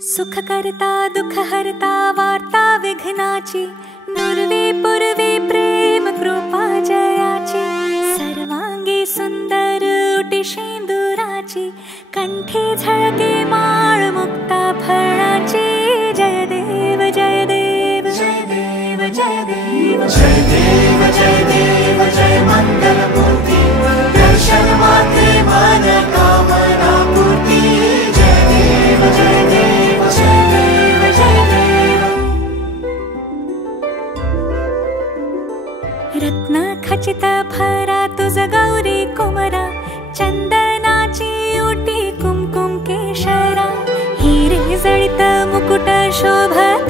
सुख करता दुख हरता वार्ता विघ्नाची, नुरवी पुरवी प्रेम कृपा जयाची, सर्वांगी सुंदर उटी शेंदुराची, कंठी झळके माळ मुक्ता फळाची। जय देव जय देव जय देव जय देव जय देव जय देव जय मंगल मूर्ती, दर्शन मात्रे मन कामना पूर्ती। जय देव जय देव जय देव जय देव। रत्न खचित फरा तुझ गौरी कुमरा, चंदनाची उटी कुमकुम केशरा, हिरे जळित मुकुट शोभत